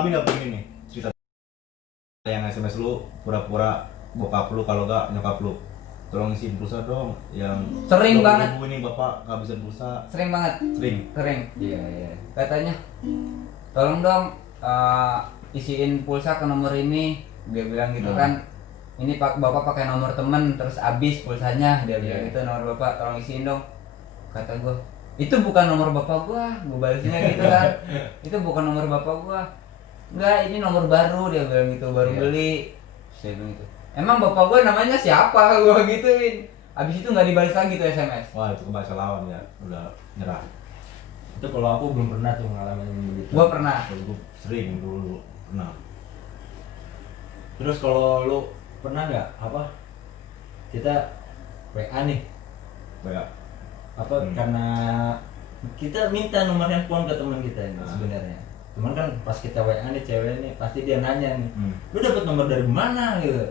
kami dapet ini nih cerita yang SMS lu pura-pura bokap lu kalau gak nyokap lu. Tolong isiin pulsa dong yang Sering banget. ribu ini bapak kehabisan pulsa. Sering banget. Sering. Iya. Katanya, tolong dong isiin pulsa ke nomor ini. Dia bilang gitu kan. Ini bapak pakai nomor temen terus habis pulsanya. Dia bilang gitu, nomor bapak tolong isiin dong. Kata gue, itu bukan nomor bapak gua. Gue balasnya gitu kan. Itu bukan nomor bapak gua. Enggak, ini nomor baru. Dia bilang gitu, baru beli. Saya bilang gitu, emang bapak gua namanya siapa? Gua gituin. Abis itu nggak dibalas lagi tuh SMS. Wah itu kebaca lawan ya, udah nyerah. Itu kalau aku belum pernah tuh ngalamin begitu. Gua pernah. Kalau gue sering dulu pernah. Terus kalau lu pernah nggak apa? Kita WA nih, Kayak apa karena kita minta nomor handphone ke teman kita ini sebenarnya. Cuman kan pas kita WA nih cewek nih pasti dia nanya nih, lu dapet nomor dari mana gitu.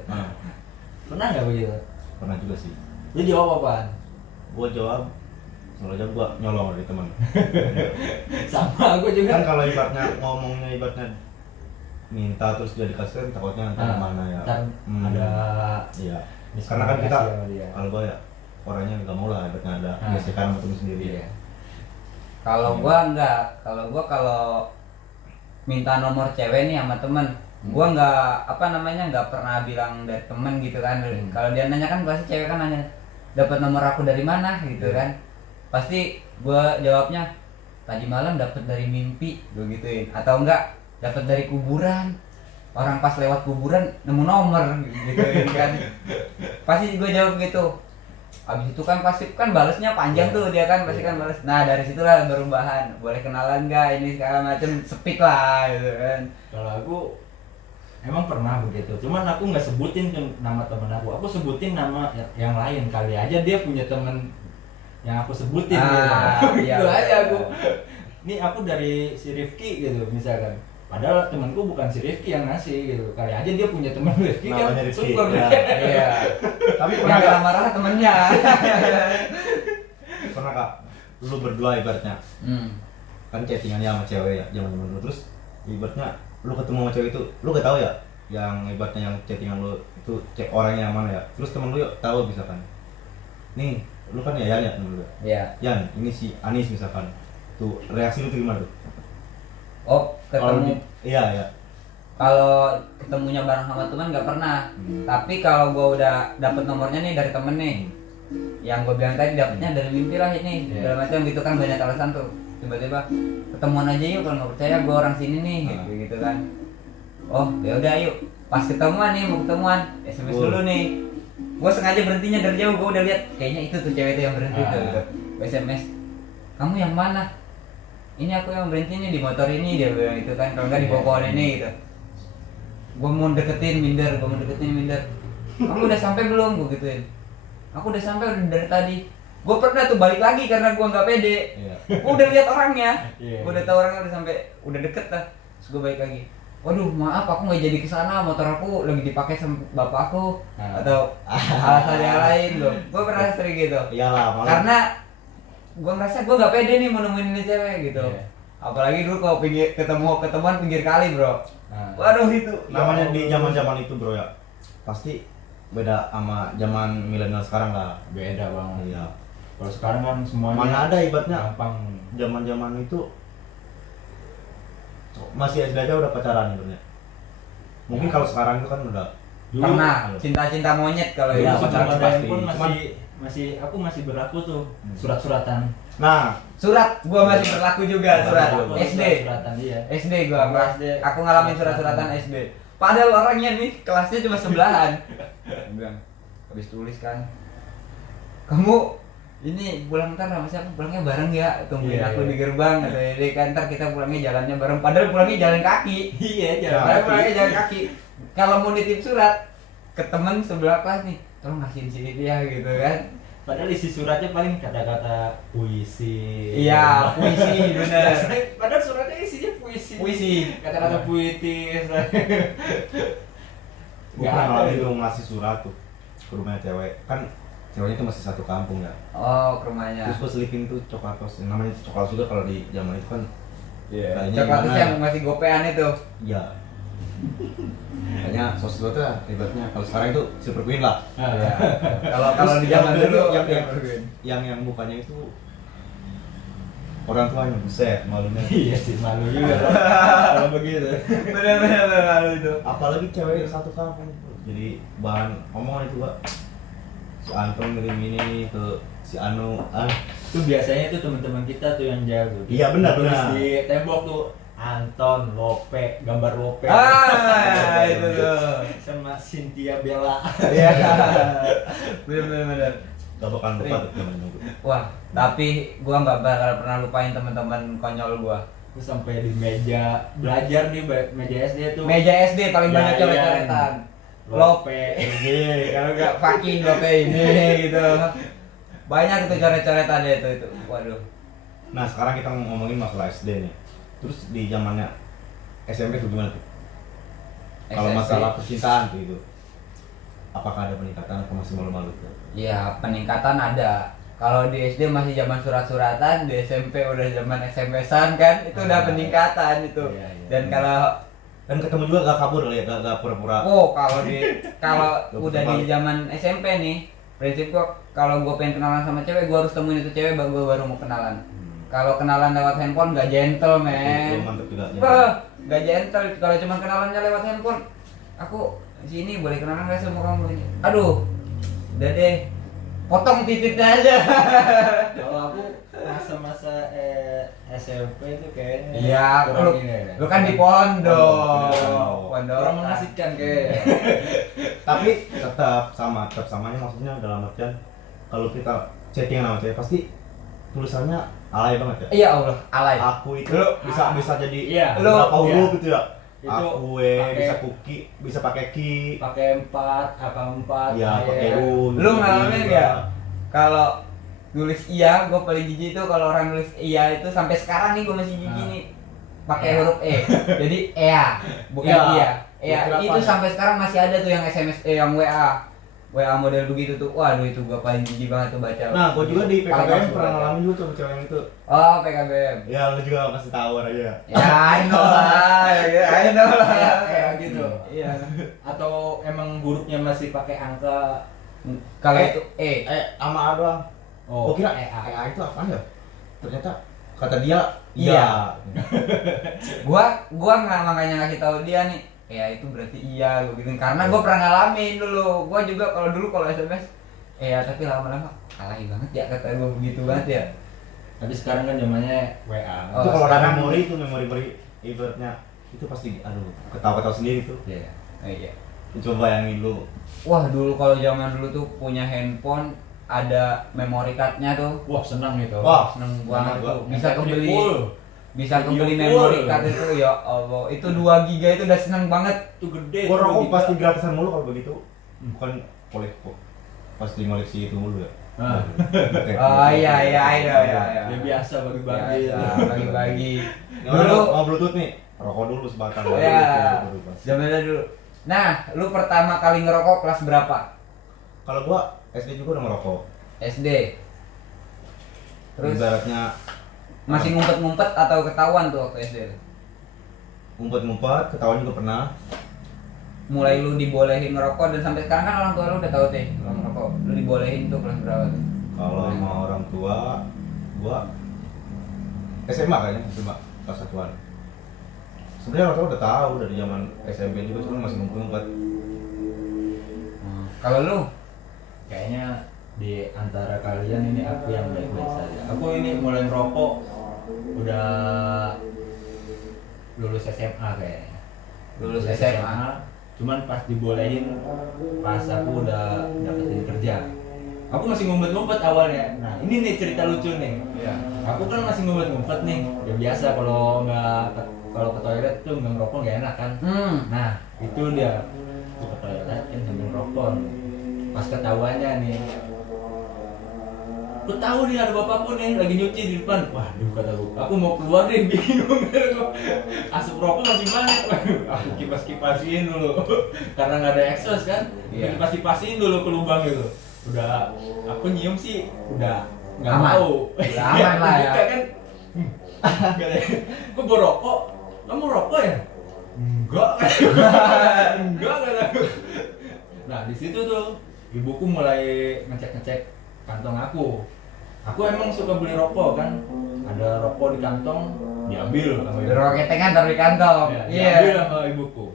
Pernah nggak begitu? pernah juga sih. Lu jawab apaan? Gue jawab, soalnya gue nyolong dari teman. Sama aku juga. Kan kalau ibaratnya ngomongnya ibaratnya minta terus dia dikasih kan takutnya ntar mana ya. Ntar ada. Iya. Karena kan kita sama dia. kalau gue ya orangnya nggak mau lah ibaratnya ada gesekan sama temen sendiri. Iya. Kalau gua enggak, kalau minta nomor cewek nih sama temen, gua nggak pernah bilang dari temen gitu kan. Kalau dia nanya kan pasti cewek kan nanya, dapat nomor aku dari mana gitu kan. Pasti gua jawabnya, tadi malam dapat dari mimpi, gua gituin. Atau enggak, dapat dari kuburan. Orang pas lewat kuburan nemu nomor gituin kan. Pasti gua jawab gitu. Abis itu kan pasti kan balesnya panjang tuh dia kan pasti kan bales. Nah dari situlah perubahan, boleh kenalan nggak ini segala macem, speak lah gitu kan. Kalau aku emang pernah begitu, cuman aku nggak sebutin nama temen aku sebutin nama yang lain, kali aja dia punya temen yang aku sebutin gitu. Iya, Gitu aja aku. Ini aku dari si Rifki gitu misalkan. Padahal temanku bukan si Rifki yang ngasih gitu. Kali aja dia punya teman Rifki kan. Namanya Rifki, Syukur. ya. Iya. Tapi Yang pernah gak? marah temennya. Pernah kak? Lu berdua ibaratnya kan chattingannya sama cewek ya zaman dulu, terus ibaratnya lu ketemu sama cewek itu lu gak tahu ya yang ibaratnya yang chattingan lu itu cek orangnya yang mana ya, terus temen lu yuk tahu misalkan nih lu kan ya Yan ya temen lu Iya. Yan ini si Anis misalkan tuh reaksi lu tuh gimana tuh? Oh ketemu. Iya ya. Kalau ketemunya bareng sama teman nggak pernah. Tapi kalau gua udah dapet nomornya nih dari temen nih, yang gue bilang tadi dapetnya dari mimpi lah ini, segala macam gitu kan, banyak alasan tuh. Tiba-tiba ketemuan aja yuk, kalau nggak percaya gue orang sini nih, gitu kan. Oh ya udah yuk, pas ketemuan nih mau ketemuan, SMS dulu nih. Gue sengaja berhentinya dari jauh, gue udah lihat kayaknya itu tuh cewek itu yang berhenti tuh, gitu. Gua SMS, kamu yang mana? Ini aku yang berhenti nih di motor ini, dia bilang gitu kan, kalau nggak di pohon ini gitu. Gue mau deketin minder. Kamu udah sampai belum? Gue gituin. Aku udah sampai udah dari tadi. Gue pernah tuh balik lagi karena gue nggak pede. Gue udah lihat orangnya, gue udah tahu orangnya udah sampai udah deket lah. Terus gue balik lagi. Waduh maaf aku nggak jadi kesana, motor aku lagi dipakai sama bapak aku atau alasan yang lain gue. Gue pernah sering gitu. Iyalah malah. Karena gue ngerasa gue nggak pede nih mau nemuin ini cewek gitu. Apalagi dulu kalau ketemuan pinggir kali bro. Waduh itu Namanya di zaman itu bro ya pasti beda sama zaman milenial sekarang lah. Beda banget. Iya. Kalau sekarang kan semuanya Mana ada ibaratnya gampang. zaman itu masih SD aja udah pacaran ibaratnya. Mungkin kalau sekarang itu kan udah Dulu pernah cinta monyet kalau Iya, itu. pacaran sebelum ada pasti. handphone aku masih berlaku tuh surat-suratan. Nah, Surat gua masih berlaku juga surat SD. Surat-suratan iya. SD gua Kelas SD. aku ngalamin surat-suratan SD. Padahal orangnya nih kelasnya cuma sebelahan. Gua bilang habis tulis kan, kamu ini pulang ntar sama siapa, pulangnya bareng ya, tungguin Iya, aku iya. di gerbang atau ini kan ntar kita pulangnya jalannya bareng, padahal pulangnya jalan kaki. Iya, Padahal pulangnya jalan kaki. Kalau mau nitip surat ke temen sebelah kelas nih, tolong ngasihin sini dia gitu kan. Padahal isi suratnya paling kata-kata puisi. Iya, puisi bener. Padahal suratnya isinya puisi. Puisi. Kata-kata puitis. gue pernah ngalamin tuh ngasih surat tuh ke rumahnya cewek. Kan ceweknya tuh masih satu kampung ya. Oh, ke rumahnya. Terus gue selipin tuh coklat tos. Namanya coklat juga kalau di zaman itu kan Iya. Kayaknya Coklat gimana yang ya? masih gopean itu. Iya. Kayaknya sos gua tuh ribetnya kalau sekarang itu Super Queen lah. Iya. Kalau di Terus zaman yang dulu yang bukannya itu orang tuanya buset malunya. Iya sih, malu juga kalau begitu. benar kalau itu. Apalagi cewek satu kampung jadi bahan omongan itu, Pak. Si Anton ngirim ini ke si Anu. Itu biasanya tuh teman-teman kita tuh yang jago. Iya, benar, Tulis benar. di tembok tuh Anton, Lope, gambar Lope. Itu tuh. Sama Cynthia Bella. Iya. Benar. Gak bakal lupa tuh temen-temen gua. Wah, tapi gua nggak bakal pernah lupain teman-teman konyol gua. Terus sampai di meja belajar nih, meja SD tuh. Meja SD paling banyak Ya, coret-coretan. Lope. Kalau nggak fucking Lope ini gitu. Banyak itu coret-coretannya itu. Waduh. Nah sekarang kita ngomongin masalah SD nih. Terus di zamannya SMP tuh gimana tuh? Kalau SMP. masalah percintaan tuh itu, apakah ada peningkatan atau masih malu-malu tuh? Ya peningkatan ada. Kalau di SD masih zaman surat-suratan, di SMP udah zaman SMS-an kan, itu udah peningkatan itu. Iya. Dan kalau Dan ketemu juga gak kabur kali ya, gak pura-pura. kalau udah di zaman SMP nih, prinsip gua kalau gua pengen kenalan sama cewek, gua harus temuin itu cewek gua baru mau kenalan. Kalau kenalan lewat handphone gak gentle, men. Mantep juga. Gak gentle. Kalau cuma kenalannya lewat handphone, aku sini boleh kenalan gak sama kamu ini? Aduh, udah deh, potong titiknya aja. Kalau aku masa-masa SMP itu kayaknya Iya, kurang ini ya. lu kan di pondok. Kurang mengasihkan kayak. Tapi tetap samanya maksudnya dalam artian kalau kita chattingan sama cewek pasti tulisannya alay banget ya. Iya Allah, alay. Aku itu bisa jadi Iya. berapa Lu, huruf gitu ya. Itu Aku pakai- bisa kuki, bisa pakai ki. Pakai 4, AK4. Iya, pakai u. Lu ngalamin nggak? Kalau nulis iya, gue paling jijik tuh kalau orang nulis iya itu sampai sekarang nih gue masih jijik nih pakai huruf e. Jadi ea, bukan Iya. iya. Ea Kenapa? itu sampai sekarang masih ada tuh yang SMS yang WA model begitu tuh. Waduh itu gue paling jijik banget tuh baca. Nah, gua juga di PKBM Kalau pernah baca. ngalamin juga tuh sama cewek yang itu. Oh PKBM. Ya, lu juga kasih tahu aja. Ya I know lah. Kayak gitu. Iya. Atau emang hurufnya masih pakai angka? Kalau itu e. Sama A doang. Oh, Gua kira EA. itu apa ya? Ternyata kata dia Iya. gua nggak makanya ngasih tahu dia nih ya itu berarti iya gua gitu karena gua pernah ngalamin dulu. Gua juga kalau SMS ya tapi lama-lama alay banget ya kata gua begitu banget ya. Tapi sekarang kan zamannya WA. Oh, Itu kalau ada sekarang- memori ibaratnya itu pasti ketawa-ketawa sendiri tuh. Iya. Iya. Coba bayangin lu. Wah dulu kalau zaman dulu tuh punya handphone ada memory cardnya tuh. Wah, senang gitu. Wah, Seneng banget tuh. Bisa Full. kebeli bisa kebeli Full. memory card itu ya Allah. Itu 2 GB itu udah seneng banget. Itu gede. Gua rokok juga. pasti gratisan mulu kalau begitu. Bukan pasti ngoleksi itu mulu ya. Ah. Oh iya. Ya biasa bagi-bagi. Biasa, bagi-bagi. Dulu Dulu mau bluetooth nih, rokok dulu sebatang. ya. Baru pas. Zamannya dulu. Nah, lu pertama kali ngerokok kelas berapa? Kalau gua SD juga udah ngerokok. SD. Terus Ibaratnya masih ngumpet-ngumpet atau ketahuan tuh waktu SD? ngumpet-ngumpet, ketahuan juga pernah. Mulai lu dibolehin ngerokok dan sampai sekarang kan orang tua lu udah tahu teh lu ngerokok. Lu dibolehin tuh kelas berapa tuh? Kalau sama orang tua, gua SMA kayaknya, SMA kelas 1-an. Sebenarnya orang tua udah tahu dari zaman SMP juga, cuma masih ngumpet-ngumpet. Kalau lu Kayaknya di antara kalian ini aku yang baik-baik saja. Aku ini mulai merokok udah lulus SMA kayaknya. lulus SMA. Cuman pas dibolehin pas aku udah dapetin kerja. Aku masih ngumpet-ngumpet awalnya. Nah, ini nih cerita lucu nih. Iya. Aku kan masih ngumpet-ngumpet nih. Ya biasa kalau ke toilet tuh nggak ngerokok nggak enak kan. Nah, itu dia. Aku ke toilet kan sambil ngerokok. Pas ketahuannya nih, aku tahu nih ada bapakku nih lagi nyuci di depan. Waduh kata aku mau keluar deh, bingung. Asap rokok masih banyak. Waduh, aku kipas-kipasin dulu karena nggak ada exhaust kan. Iya. Kipas-kipasin dulu ke lubang itu. Udah, aku nyium sih udah nggak Aman. mau. Udah aman lah ya. Buka kan, Gue bawa rokok, kamu rokok ya? Enggak. Enggak kata. Nah di situ tuh ibuku mulai ngecek kantong aku. Aku emang suka beli rokok kan, ada rokok di kantong diambil sama ibuku. Rokok ketengan taruh di kantong. Ya, Iya. diambil sama ibuku.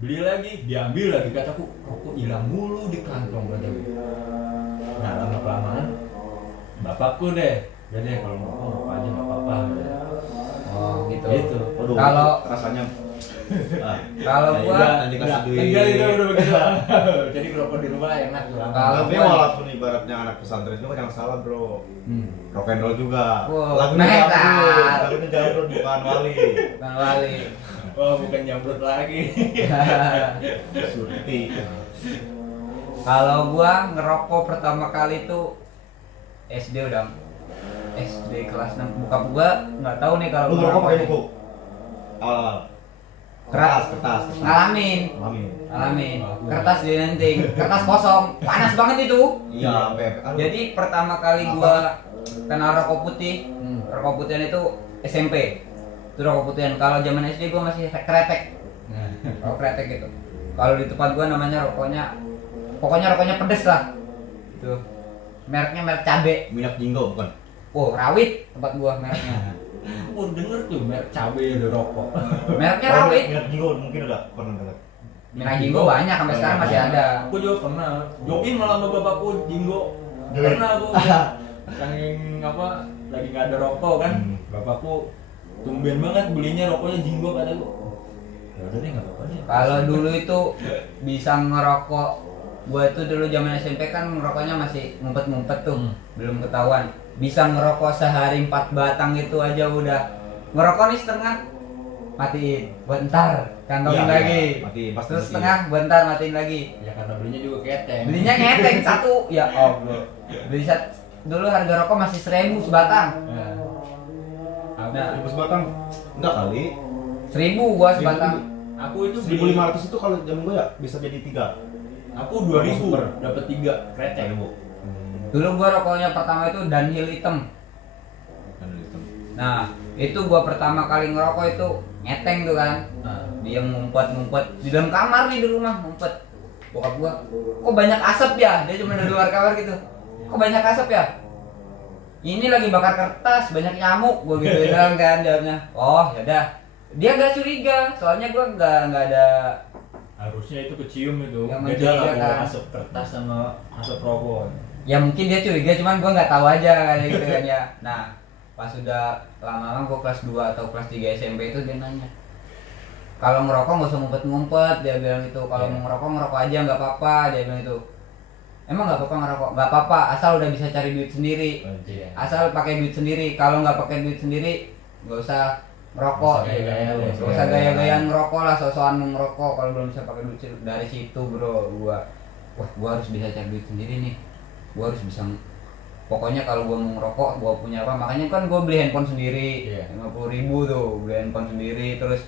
Beli lagi, diambil lagi. Kataku rokok hilang mulu di kantong kataku. Nah lama kelamaan bapakku deh, udah deh kalau mau rokok aja nggak apa-apa. Oh gitu. Gitu. Waduh, Kalau- rasanya Kalau Ya, gua udah, nanti kasih duit. Enggak itu udah begitu. Jadi ngerokok di rumah enak tuh. Kalau tapi gua- walaupun ibaratnya anak pesantren itu kan yang salah bro, rock and roll juga. Wow, Lagunya metal. jamrut, lagunya jamrut bukan wali. Bang Wali. Oh bukan jamrut lagi. Surti. Kalau gua ngerokok pertama kali tuh SD udah SD kelas 6. Bokap gua nggak tahu nih kalau Lu gua ngerokok pakai nih. buku? Awal. Keras. Kertas. Ngalamin. Alami. Kertas dinenting, kertas kosong, panas banget itu. Iya, sampai aduh. Jadi pertama kali gua kenal rokok putih, rokok putihan itu SMP. Itu rokok putihan. Kalau zaman SD gua masih kretek. Rokok kretek gitu. Kalau di tempat gua namanya pokoknya rokoknya pedes lah. Itu. Mereknya merek cabe. Minyak jinggo bukan? Oh, rawit tempat gua mereknya. Oh denger tuh merek cabai ada rokok. Mereknya Oh, rawit. minyak jinggo mungkin udah pernah dengar. Minyak jinggo banyak sampai sekarang masih ada. Aku juga pernah. Join malah sama bapakku jinggo. Join. Pernah aku. Saking apa lagi nggak ada rokok kan. Bapakku tumben banget belinya rokoknya jinggo kataku. Ya udah deh nggak apa-apa deh. Kalau dulu itu bisa ngerokok, gua itu dulu zaman SMP kan ngerokoknya masih ngumpet-ngumpet tuh, belum ketahuan. Bisa ngerokok sehari 4 batang itu aja udah. Ngerokok nih setengah, matiin, buat ntar, kantongin Iya, lagi. iya, matiin, pasti Terus matiin. setengah, buat ntar, matiin lagi. Ya karena belinya juga keteng. Belinya ngeteng satu, ya Allah. Beli dulu harga rokok masih 1.000 sebatang. Nah, aku, Nah. 1000 sebatang. Enggak kali. 1.000 gua sebatang. aku itu beli 1500 itu kalau zaman gua ya bisa jadi 3. Aku 2000 Super. dapat 3 kretek. Dulu gua rokoknya pertama itu Dunhill hitam. Nah, itu gua pertama kali ngerokok itu ngeteng tuh kan. Nah, Dia ngumpet-ngumpet di dalam kamar nih di rumah, ngumpet. Bokap gua, kok banyak asap ya? Dia cuma dari luar kamar gitu. Kok banyak asap ya? Ini lagi bakar kertas, banyak nyamuk. Gua gitu bilang kan jawabnya. Oh, ya udah. Dia nggak curiga, soalnya gua nggak ada. harusnya itu kecium itu. Yang Beda lah mencurigakan. kalau asap kertas sama asap rokok. Ya mungkin dia curiga, cuman gua nggak tahu aja kayak gitu kan ya. Nah, pas sudah lama-lama gua kelas 2 atau kelas 3 SMP itu dia nanya, kalau ngerokok nggak usah ngumpet-ngumpet, dia bilang itu. Kalau mau ngerokok aja nggak apa-apa, dia bilang itu. Emang nggak apa-apa ngerokok? Nggak apa-apa, asal udah bisa cari duit sendiri. Iya. Asal pakai duit sendiri. Kalau nggak pakai duit sendiri, nggak usah ngerokok. Nggak usah gaya-gayaan, Nggak usah gaya-gayaan ngerokok lah, sosokan ngerokok. Kalau belum bisa pakai duit dari situ bro, gua harus bisa cari duit sendiri nih. Gua harus bisa. Pokoknya kalau gua mau ngerokok, gua punya apa? Makanya kan gua beli handphone sendiri, Iya. 50.000 tuh, beli handphone sendiri. Terus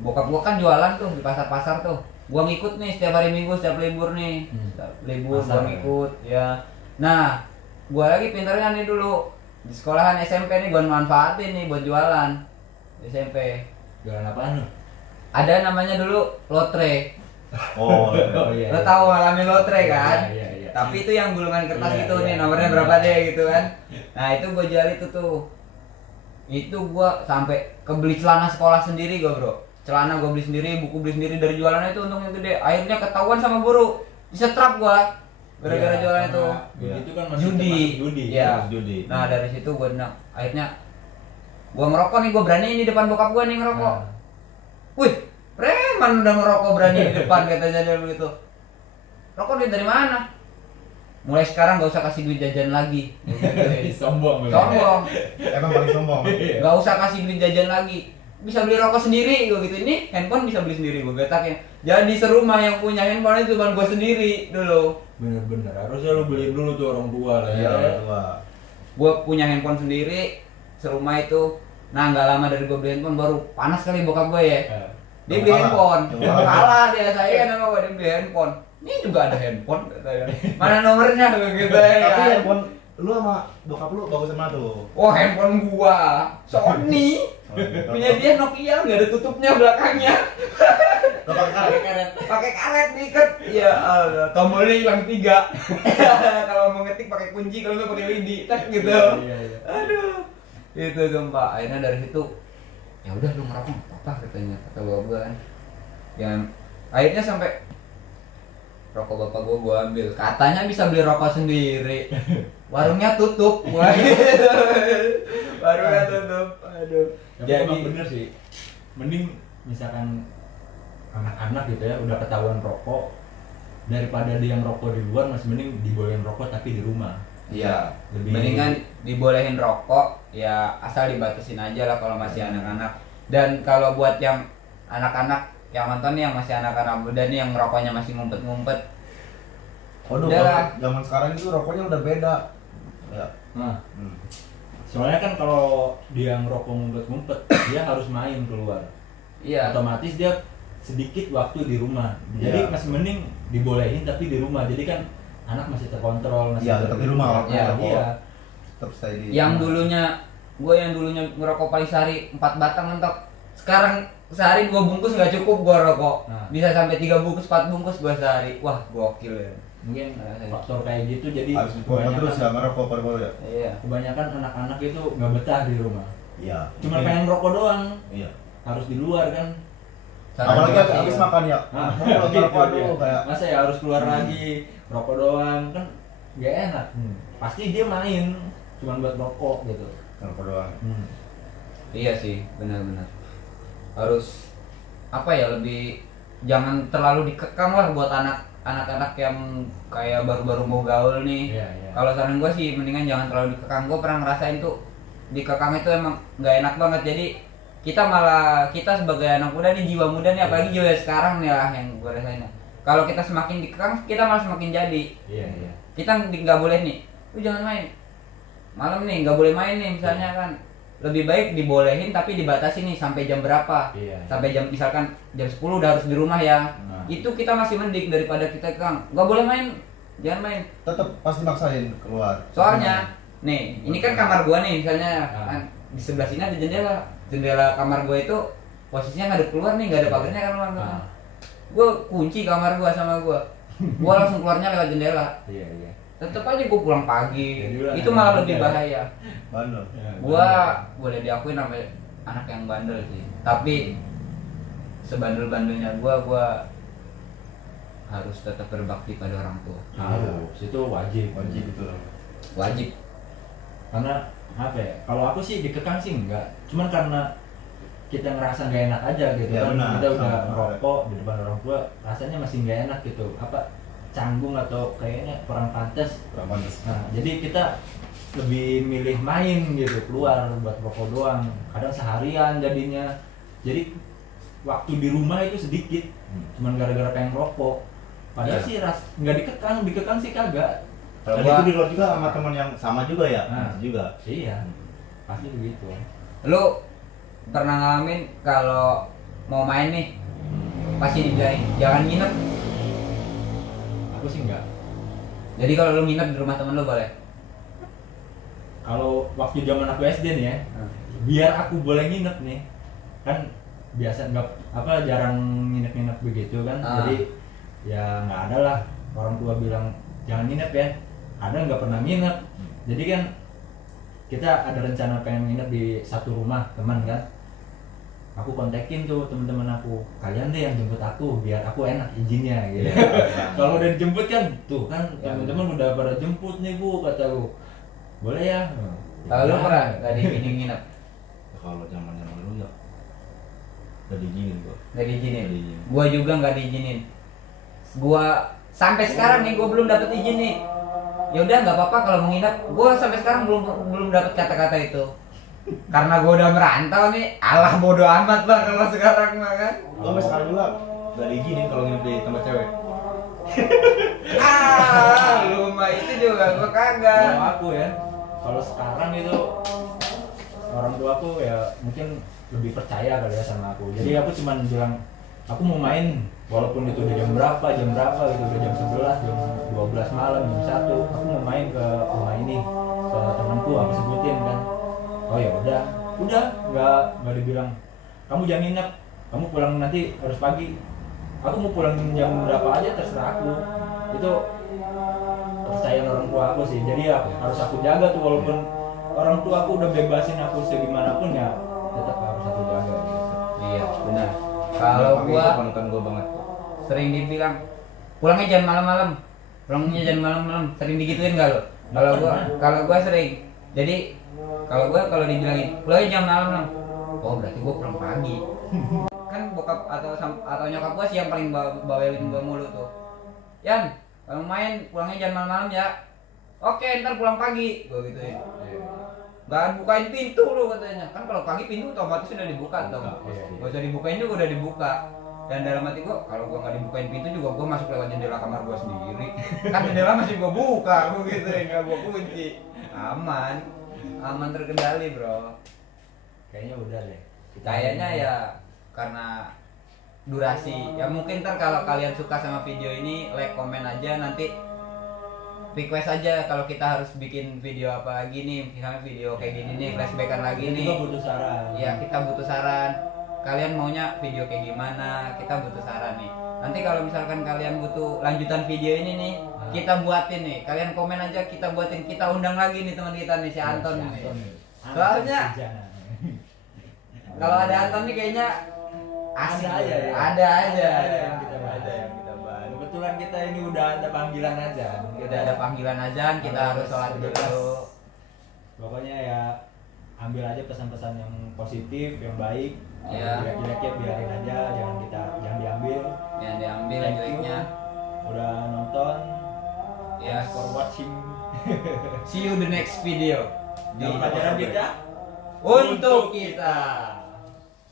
bokap gua kan jualan tuh di pasar-pasar tuh. Gua ngikut nih setiap hari Minggu, setiap libur nih. Setiap libur Pasar, gua ngikut ya. Nah, gua lagi pinternya nih dulu. Di sekolahan SMP nih gua manfaatin nih buat jualan. Di SMP. Jualan apaan lu? Ada namanya dulu lotre. Oh, Oh iya. Lo tahu ngalamin lotre kan? Iya, iya. Tapi itu yang gulungan kertas Iya, itu iya. nih, nomornya berapa deh gitu kan. Nah, itu gua jual itu tuh. Itu gua sampai kebeli celana sekolah sendiri gua, Bro. Celana gua beli sendiri, buku beli sendiri, dari jualan itu untungnya gede. Akhirnya ketahuan sama guru. Disetrap gua gara-gara Iya, jualan itu. karena itu kan masih Judi. termasuk judi. Iya. judi. Nah, dari situ gua akhirnya gua ngerokok nih, gua berani di depan bokap gua nih ngerokok. Nah, Wih, preman udah ngerokok berani di depan katanya dia begitu. Rokok duit dari mana? Mulai sekarang gak usah kasih duit jajan lagi. sombong lu. Sombong. Emang paling sombong. Gak usah kasih duit jajan lagi. Bisa beli rokok sendiri gue gitu. Ini handphone bisa beli sendiri gue getakin. Jadi serumah yang punya handphone itu cuma gue sendiri dulu. Bener-bener harusnya lu beliin dulu tuh orang tua lah Iya, ya. orang tua. Gue punya handphone sendiri, serumah itu. Nah, nggak lama dari gue beli handphone baru panas kali bokap gue ya. Eh, Dia beli handphone. Yang kalah. Kalah dia, saya kan sama gue, dia beli handphone. Ini juga ada handphone katanya. Mana nomornya begitu ya. Tapi kan? handphone lu sama bokap lu bagusan mana tuh? Oh, handphone gua Sony. Punya dia Nokia nggak ada tutupnya belakangnya. Gak pakai karet. Pakai karet diikat. Ya Allah, tombolnya hilang 3. Kalau mau ngetik pakai kunci, kalau nggak pakai lidi, tak gitu. Iya. Aduh. Itu sumpah. Akhirnya dari situ ya udah lu ngerokok apa katanya kata gua kan. Yang akhirnya sampai rokok bapak gua ambil. Katanya bisa beli rokok sendiri. Warungnya tutup. Warungnya tutup. Aduh. Tapi emang bener sih, mending misalkan anak-anak gitu ya udah ketahuan rokok, daripada dia yang rokok di luar, masih mending dibolehin rokok tapi di rumah. Iya, Lebih- mendingan dibolehin rokok ya asal dibatasin aja lah kalau masih anak-anak. Dan kalau buat yang anak-anak yang nonton nih yang masih anak-anak muda nih yang rokoknya masih ngumpet-ngumpet, Waduh, udah lah. kalau zaman sekarang itu rokoknya udah beda. Ya. Nah, soalnya kan kalau dia ngerokok ngumpet-ngumpet, dia harus main keluar. Iya. Otomatis dia sedikit waktu di rumah. Jadi Iya. masih mending dibolehin tapi di rumah. Jadi kan anak masih terkontrol, masih Iya, tetap di rumah. Iya, Iya. Tetap stay di Yang rumah. dulunya gue yang dulunya ngerokok paling sehari 4 batang mentok. Sekarang sehari 2 bungkus nggak cukup gue rokok. Nah. Bisa sampai 3 bungkus, 4 bungkus gue sehari. Wah, gokil ya. Mungkin Rasanya. faktor kayak gitu jadi harus dipotong terus ya ngerokok baru ya. Iya. kebanyakan anak-anak itu nggak betah di rumah. Iya. Cuma pengen rokok doang, Iya. harus di luar kan. Apalagi Iya. habis makan ya. Nah, Kalau gitu ngerokok dia. dulu kayak Masa ya harus keluar lagi, rokok doang kan gak enak. Pasti dia main cuma buat rokok gitu. ngerokok doang. Iya sih, benar-benar. Harus apa ya, lebih jangan terlalu dikekang lah buat anak-anak yang kayak baru-baru mau gaul nih. Iya, iya. Kalau saran gue sih mendingan jangan terlalu dikekang. Gue pernah ngerasain tuh dikekang itu emang nggak enak banget. Jadi kita sebagai anak muda nih, jiwa muda nih, apalagi jiwa sekarang nih lah yang gue rasain. Kalau kita semakin dikekang, kita malah semakin jadi. Iya, iya. Kita nggak boleh nih, lu jangan main malam nih, nggak boleh main nih misalnya kan. Lebih baik dibolehin tapi dibatasi nih sampai jam berapa. Iya. Sampai jam misalkan jam 10 udah harus di rumah ya. Nah. Itu kita masih mending daripada kita kekang. Nggak boleh main, jangan main. Tetap pasti maksain keluar. Soalnya nih, ini kan kamar gua nih misalnya Nah. kan, di sebelah sini ada jendela. Jendela kamar gua itu posisinya nggak ada keluar nih, nggak ada pagarnya kan. Nah. Gua kunci kamar gua sama gua. Gua langsung keluarnya lewat jendela. Iya, iya. Tetep aja gua pulang pagi. Jadi lu Itu anak malah bandel lebih ya? bahaya. Bandel. Ya, Gua boleh diakui namanya anak yang bandel sih. Tapi sebandel-bandelnya gua harus tetap berbakti pada orang tua. harus itu wajib. Wajib itu. Wajib. Karena apa ya? Kalau aku sih dikekang sih enggak. Cuman karena kita ngerasa nggak enak aja gitu Ya, kan. benar. Kita udah Sama. ngerokok di depan orang tua, rasanya masih nggak enak gitu. Apa canggung atau kayaknya kurang pantas. Kurang pantas. Nah, jadi kita lebih milih main gitu, keluar buat rokok doang. Kadang seharian jadinya. Jadi waktu di rumah itu sedikit. Cuman gara-gara pengen rokok. Padahal Iya. sih nggak dikekang sih kagak. Kalau Dan gua, itu di luar juga sama teman yang sama juga ya. Nah. Itu juga. Iya, pasti begitu. lu pernah ngalamin kalau mau main nih pasti dibilangin jangan nginep. Aku sih enggak. Jadi kalau lu nginep di rumah temen lu boleh. Kalau waktu zaman aku SD nih ya, biar aku boleh nginep nih, kan biasa nggak apa jarang nginep-nginep begitu kan. Ah. Jadi ya nggak ada lah orang tua bilang jangan nginep ya. Ada nggak pernah nginep. Jadi kan kita ada rencana pengen nginep di satu rumah teman kan. Aku kontekin tuh teman-teman aku, kalian deh yang jemput aku biar aku enak izinnya gitu. Kalau udah dijemput kan, tuh kan teman-teman udah pada jemput nih bu, kataku. Boleh ya? Kalau lu pernah nggak diizinin nginep? Kalau zaman dulu ya udah diizinin gua. Nggak diizinin. Nggak diizinin. Gua juga nggak diizinin. Gua sampai sekarang nih gua belum dapet izin nih. Ya udah nggak apa-apa kalau mau nginep. Gua sampai sekarang belum dapet kata-kata itu. Karena gua udah merantau nih, alah bodo amat lah kalau sekarang mah kan. Gua sampai sekarang juga nggak diizinin kalau nginep di tempat cewek. Lu mah itu juga gua kagak. Kalau aku ya, kalau sekarang itu orang tua aku ya mungkin lebih percaya kali ya sama aku. Jadi aku cuman bilang aku mau main walaupun itu udah jam berapa gitu, udah jam 11, jam 12 malam, jam 1, aku mau main ke rumah ini. ke temanku aku sebutin kan, oh ya udah nggak dibilang kamu jangan nginep, kamu pulang nanti harus pagi, aku mau pulang jam berapa aja terserah aku. Itu kepercayaan orang tua aku sih, jadi ya harus aku jaga tuh, walaupun orang tua aku udah bebasin aku segimanapun ya tetap harus aku jaga gitu. Iya benar. Kalau gua panutan gua banget. sering dibilang pulangnya jangan malam-malam, sering digituin gak lo? Kalau gua sering. Jadi kalau dibilangin pulangnya jam malam, oh berarti gua pulang pagi. Kan bokap atau nyokap gua sih yang paling bawelin gua mulu tuh. Yan, kalau main pulangnya jangan malam-malam ya. Oke, ntar pulang pagi, gua gituin. Gak bukain pintu lu katanya. Kan kalau pagi pintu otomatis udah dibuka dong. Gak usah dibukain juga udah dibuka. Dan dalam hati gua, kalau gua nggak dibukain pintu juga gua masuk lewat jendela kamar gua sendiri. Kan jendela masih gua buka, gua gitu ya, nggak gua kunci. Aman terkendali bro. Kayaknya udah deh. Kayaknya ya karena durasi. Ya mungkin ntar kalau kalian suka sama video ini, like, komen aja, nanti request aja kalau kita harus bikin video apa lagi nih, misalnya video kayak gini nih, flashbackan lagi nih. Kita butuh saran. Iya, kita butuh saran. Kalian maunya video kayak gimana? Kita butuh saran nih. Nanti kalau misalkan kalian butuh lanjutan video ini nih, kita buatin nih. Kalian komen aja, kita buatin, kita undang lagi nih teman kita nih si Anton nih. Soalnya kalau ada Anton nih kayaknya asik Ada aja ya. Ada aja. yang kita bahas. Kebetulan kita ini udah ada panggilan aja. Udah ada panggilan azan, kita harus sholat dulu. Pokoknya ya ambil aja pesan-pesan yang positif, yang baik. Ya. Jelek-jeleknya biarin aja, jangan diambil. Yang diambil yang jeleknya. Udah nonton. Yes. For watching. See you the next video. Di pelajaran kita Untuk kita.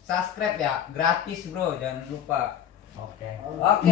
Subscribe ya, gratis bro, jangan lupa. Oke. Oke.